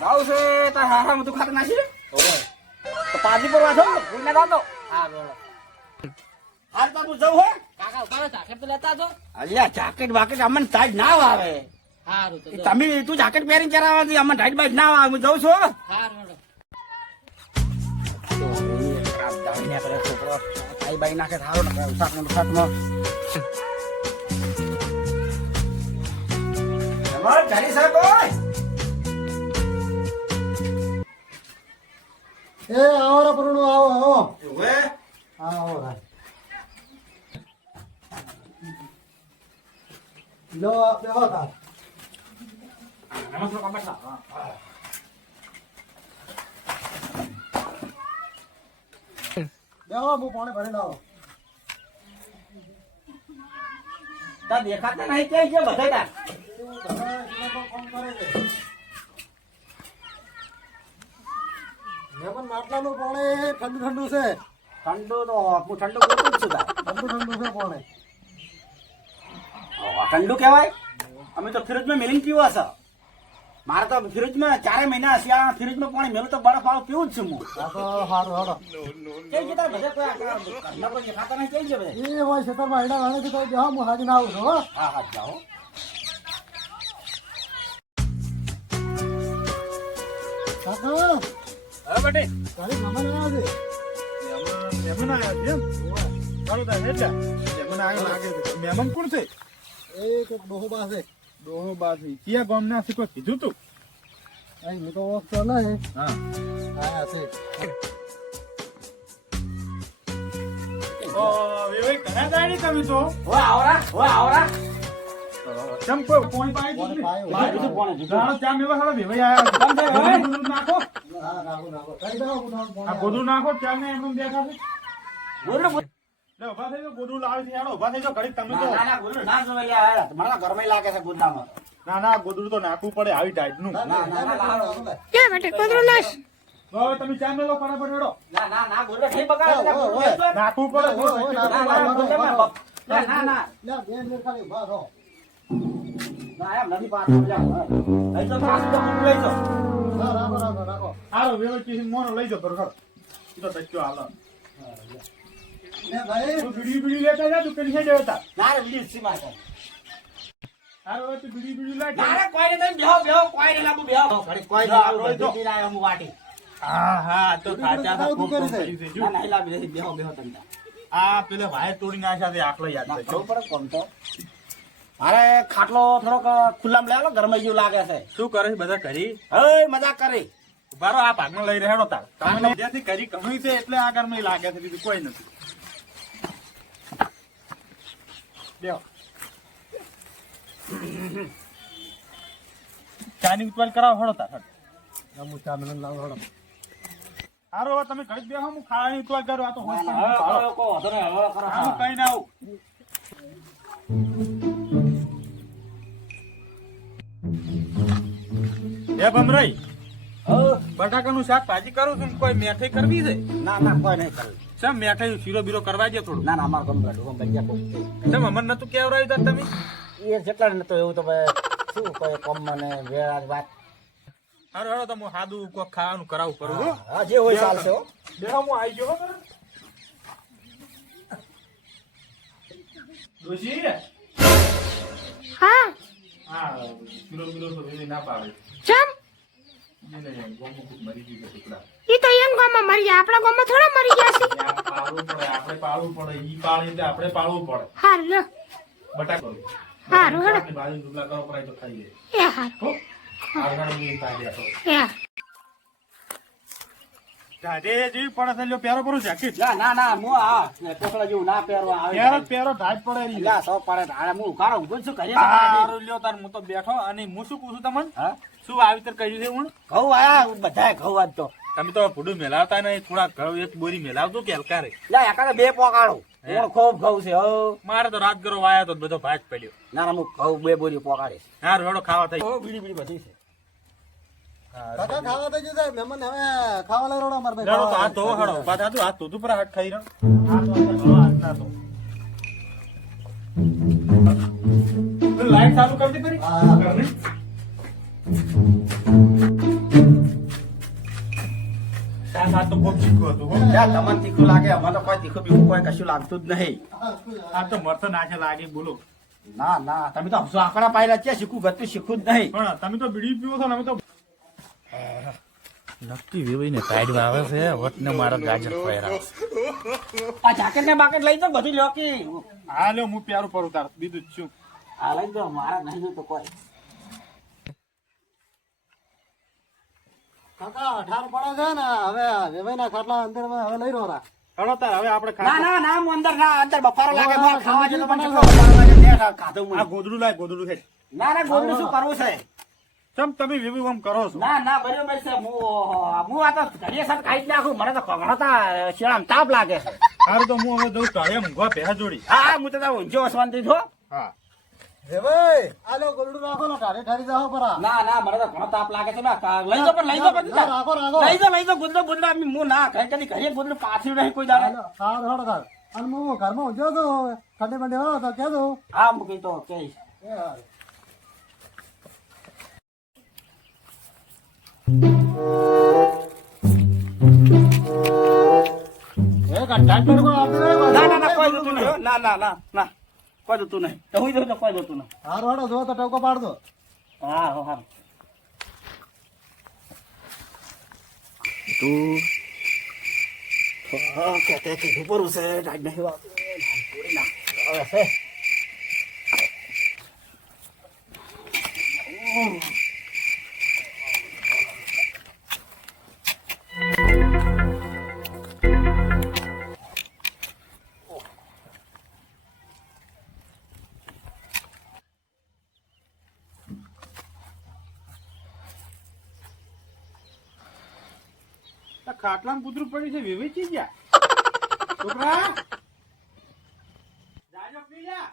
ખાવું છે તો હારા બધું ખાતું નાખી. તો પાજી પર વાંચો ભૂલ ના થતો હા બોલો. હાલ તું જવું હે. કાકા ઉતારો જાકેટ તો લેતા જો અલ્યા જાકેટ બાકેટ અમને ટાઈટ ના આવે હારું. તમે તું જાકેટ પહેરીને ચરાવવાથી અમને ટાઈટ બાઈટ ના આવે હું જઉં છું. હારું છોકરો ખાઈ બાઈ નાખે થારો ને ઉસાકનો ઉસાકનો તમારે ઘરે સાહેબ એ આવો રે પરુણો આવો આવો હે? આવો રે લો બેહો તાર નમસ્કાર. હા. બેહો હું પાણી ભરી લાવો તાર દેખાતા નહીં ક્યાંય છે બધા તાર ફોન કરે છે મહેમાન માટલાનું પાણી ઠંડુ ઠંડુ છે. ઠંડુ તો હું ઠંડુ ગોતું જ છું ઠંડુ ઠંડુ છે પાણી. ઠંડુ કહેવાય? અમે તો ફ્રીજમાં મેલીને પીવો છે. મારે તો ફ્રીજમાં ચારે મહિના શિયાળા ફ્રીજમાં પાણી મેલું તો બરફ આવું પીવું જ છું હું? સારું હેડો કેમ છે તાર બધા કોઈ આ ઘરના કોઈ દેખાતા નહીં કેમ છે બધા? એ હોય ખેતરમાં હેડા વાણે છે તો હું હાજીને આવું છું હો. હા હા જાઓ. કાકા હા બેટી તારી મહેમાન આવ્યા છે મહેમાન આવ્યા છે એમ? સારું થાય એટલે મહેમાન આવ્યા લાગે છે. મહેમાન કોણ છે? એ કોઈક ડોહોબા છે. ડોહો બાથી કયા ગામના છે? કોઈ કીધું તું? અહીં મેં તો ઓળખતો નહીં. હા. આયા છે. ઓ વેવાઈ કના દાડી તમે તો? ઓ આવરા ઓ આવરા. ચમ કોઈ પોણી પાણી દીધું પાયું. બહાર છે? જાણો ચા મેવા સાલા વેવાઈ આવ્યા કેમ છે, છે નાખો હા, નાખો, નાખો. કરી દો, આ પાણી નાખો ચા ને એમ બેઠા છે બોલો, બોલો. લે ઊભા થઈ જાઓ ગોદડું લાવે છે યાર ઊભા થઈ જાઓ ઘડીક તમે તો ના, ના, ના, ના જોવે યાર. તમારા ઘરમાં લાગે છે ગુંદામાં. ના ના ગોદડું તો નાખવું પડે આવી ટાઈટનું ના, ના, ના. તો હવે તમે ચા મેલો ફટાફટ હેડો ના, ના, ના, બગાડો. બોલો. નાખવું પડે ના, ના, ના, બોલો, ના, ના, ના. લે, ખાલી ઊભા રહો. ના, એમ નથી પાછું, લઈ જાઓ, પાછું તો લઈ જાઓ. રાખો, રાખો, રાખો. હારો વ્યવસ્થિત મોનો લઈ જાઓ બરોબર તો ટચ્યો હાલો ભાઈ. તું બીડી બીડી લેતા જા તું પેલી સાઈડે હતા ના હારો તું બીડી બીડી ના કોઈ બેહો, બેહો, કોઈ લાગુ, બેહો. કોઈ લાગુ, દો. હું વાટી. હા હા તો તો ના, લાગુ, બેહો, બેહો આ પેલે વાયર તોડી નાખ્યા તે આખલો યાદ ના, કરજો ખબર પડે તો. મારે ખાટલો થોડોક ખુલ્લામાં લેવાનો ગરમાઈ જેવું લાગે છે શું કરે બધા કરી હવે મજા કરી બારો આ ભાગમાં લઈ રહ્યો તાર તમે જ્યાંથી કરી કમી છે એટલે આ ગરમી લાગે છે બીજું કોઈ નથી લ્યો ચાની ઉત્પાદન કરાવો હળો તાર. હું ચા મને લાવો હેડો. હારો તમે ઘડી બેહો હું ખાવાની ઉત્પાદન કરું આ તો હોશ હવે પણ કરો, પાડો. કોઈ વાંધો નહીં, હવે કરો. હા, હું કઈ ના આવું એ ભમરાઈ બટાકાનું શાક ભાજી કરું છું કોઈ મેઠાઈ કરવી છે? ના ના કોઈ નહીં કરવી. સમ મેઠાઈ શીરો બીરો કરવા દે થોડું? ના ના અમાર ગમતું હતું, ગમે ત્યાં કોઈ. શેમ અમર નતું કેવડાવ્યું તાર તમે? એ જેટલા નતો એવું તો ભાઈ શું કોઈ કમ મને વેળા વાત? હારું હારો તો હું સાદું કોક ખાવાનું કરાવું કરું હો. હા જે હોય ચાલશે હો. બેહો હું આવી ગયો હો. હા. હા શીરો બીરો તો ના પાવે ચમ? ઈ તો એમ ગામમાં મરી ગયા. આપણા ગામમાં થોડા મરી ગયા છે. પાળવું પડે આપણે પાળવું પડે. ઈ પાળે એટલે આપણે પાળવું પડે. હાલ લો. બટાકો હારું હેડો. બાજુ ડુબલા કરો પરાય તો ખાઈ લે. એ હારું. હો. આરગાણ બી ખાઈ લે તો એ હારું. ઢાઢે જેવી પડે છે લ્યો પ્યારો પરું જાકી ના ના ના હું આ કોકડા જેવું ના પહેરવા આવે. પ્યારો પ્યારો ઢાઢ પડે રહી લા, સો પડે તારે હું ઉઘાડો ઊભો છું ઘરે હારું લ્યો તાર હું તો બેઠો અને હું શું પૂછું તમને? હા? શું વાવેતર કર્યું છે હું? ઘઉં આયા બધાય ઘઉં આજ તો. તમે તો ભૂડું મેલાવતા નહીં થોડા ઘઉં એક બોરી મેલાવજો કે હલકારે? લા બે હે? હું ખૂબ ઘઉં છે હો. મારે તો રાત ગરો વાયા તો બધો ભાજ પડ્યો. ના ના હું ઘઉં બે બોરી પોકાડીશ. હેડો ખાવા થઈ. હો બીડી બીડી બધી છે. કાકા ખાવા તો જશે મહેમાન હવે ખાવા લઈ રહ્યો અમારે ભાઈ તો હાથ ધોવો હેડો. પાછા હાથ હાથ ધોતું પર હાથ ખાઈ રહ્યો. ના. લાઈટ ચાલુ કરી દે ફરી હા. તો શીખવું હતું. ત્યાં તમને તીખું લાગે અમારે તો કોઈ તીખું બીખું કોઈ કશું લાગતું જ નહીં. આ તો મરતો નાખે લાગે બોલો. ના ના તમે તો આંકડા પાયેલા છે શીખવું ગતું શીખવું જ નહીં. પણ તમે તો બીડી પીવો છો તમે અમે તો નક્કી વેવાઈ ને કાઢ આવે છે વટને મારા ગાજર ફેરા આ જાકેટ ને બાકેટ લઈ જાઓ બધું લોકી હા લ્યો હું પ્યારું પર ઉતાર બીજું છું. હા લઈ જાઓ મારા નહીં જોતો કોઈ. કાકા અઢાર પડે છે ને હવે વેવાઈના ખાટલા અંદર હવે લઈ રહ્યો રા હળો તાર હવે આપણે ના ના ના હું અંદર ના અંદર બફારો લાગે ના, ના, ખાવા પણ. જેટલો ના ખાધું આ ગોદડું લાય ગોદડું છે. ના ના ગોદડું શું કરવું છે? ચમ તમે વેવી આમ કરો છો? ના ના બરોબર છે. હું હું આ તો ઘડીએ સાથે ખાઈ જ નાખું. મને તો ઘણતા શિયાળામાં તાપ લાગે છે. સારું તો હું હવે જઉં કાળે મૂંઘવા પહેલા જોડી. હા હા હું તો તારો ઊંચો અસવાનથી છો હા. ભાઈ આલો લો ગોલડું રાખો ને ઠારી ઠારી જાઓ પરા. ના ના મને તો ઘણો તાપ લાગે છે. લઈ જો પણ લઈ જો પણ રાખો રાખો. લઈ જો લઈ જો ગુંદડો ગુંદડો આમ હું ના કઈ કદી ઘરે ગુંદડો પાછળ નહીં કોઈ જાણે સારું હળ કર અને હું ઘરમાં ઊંઝો છું ઠંડી બંડી હોય તો કહેજો. હા મૂકી તો કહીશ એ હારું. એ કંટાળ પેલું કોઈ આવતું નહીં, ના ના ના કોઈ જતું નહીં. હો. ના ના ના ના. કોઈ જતું નહીં. તો હું જઉં તો કોઈ જતું નહીં. હારું હળો જો તો ટોકો પાડજો. હા હો હા. તું. હા કહેતે કીધું પરું છે રાજ નહીં વાગતું. થોડી ના હવે છે. ખાટલામાં કૂતરું પડ્યું છે વિવેચી ગયા. છોકરા. જાજો પી જા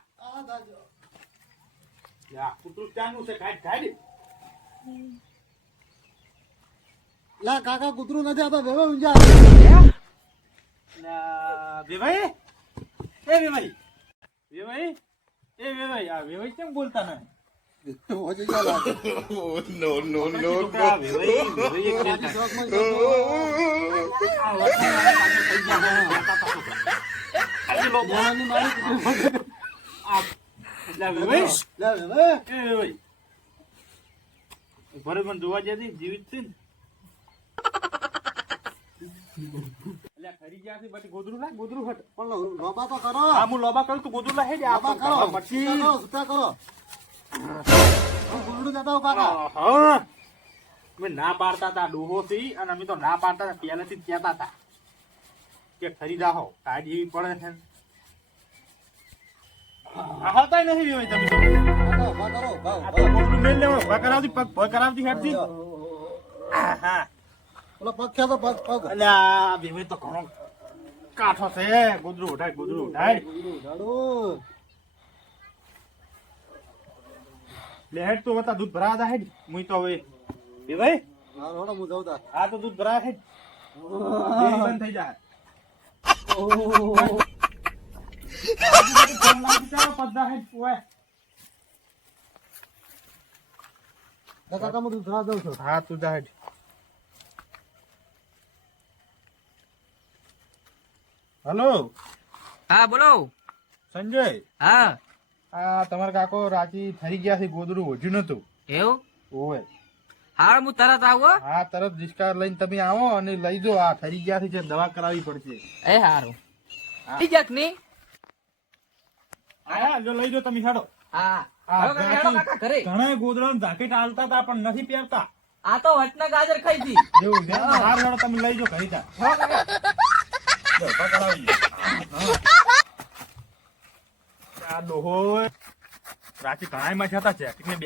યા કૂતરું ચાનું છે લા. કાકા કૂતરું નથી આપતા વેવે ઊંઝા લા, વેવાઈ એ વેવાઈ વેવાઈ એ વેવાઈ આ વેવાઈ કેમ બોલતા નહીં હોજી ગયા લાગે. છોકરા, વેવાઈ વેવાઈ એક રાજી મિનિટ. શોખમાં જતો. જ્ઞાનની મારી કૂતરું પકડે. લા, વેવાઈ લે વેવે. એ વેવાઈ ભરત મને જોવા જતી જીવિત છે ને અલ્યા, ખરી ગયા છે પછી ગોદરું લાય ગોદરું હટ પણ લોબા તો કરો હા હું લોબા કરું તું ગોદરું લાય હેડ લોબા કરો આપણે પછી છૂટા કરો અમે ના પાડતા હતા ડોહો અને અમે તો ના પાડતા પહેલેથી જ કહેતા હતા કે ખરીદા હો કાઢી પડે છે ને. આ હોતાય નથી વેવાઈ તમે. ગોદરું પગ ભ કરાવતી હેડતી હા ઓલો પગ તો પગ પગ અલ્યા તો ઘણો કાઠો છે ગોદરું ઉઠાય ગોદરું ઉઠાય ઉડાડું. લે હેડ તો હતા દૂધ ભરા હતા હેડ. મુઈ તો હવે હારું, હાલો, હું જાઉં તાર. આ તો દૂધ ભરા હેડ. ડેરી બંધ થઈ જાય હું દૂધ ભરાવા જાઉં છું. હા તું જા હેડ. હલો. હા બોલો. સંજય. હા. આ તમારા કાકો રાજી થઈ ગયા છે ગોદડું ઓજ્યું નતું એવું? ઓવે. હાલ હું તરત આવો હા. તરત ડિસ્કાર લઈને તમે આવો અને લઈ જો આ થઈ ગયા છે જે દવા કરાવી પડશે. એ હારું. ઠીક છે ની. હા જો લઈ જો તમે હેડો. હા. ઘણા ગોદડા જાકેટ આલતા હતા પણ નથી પહેરતા. આ તો વચના ગાજર ખાઈ હતી. એવું હાર તમે લઈ જો ખરીદા જો, દવા કરાવી લો. આ ડોહો રાતી ઘણા માં જતા છે. ને બે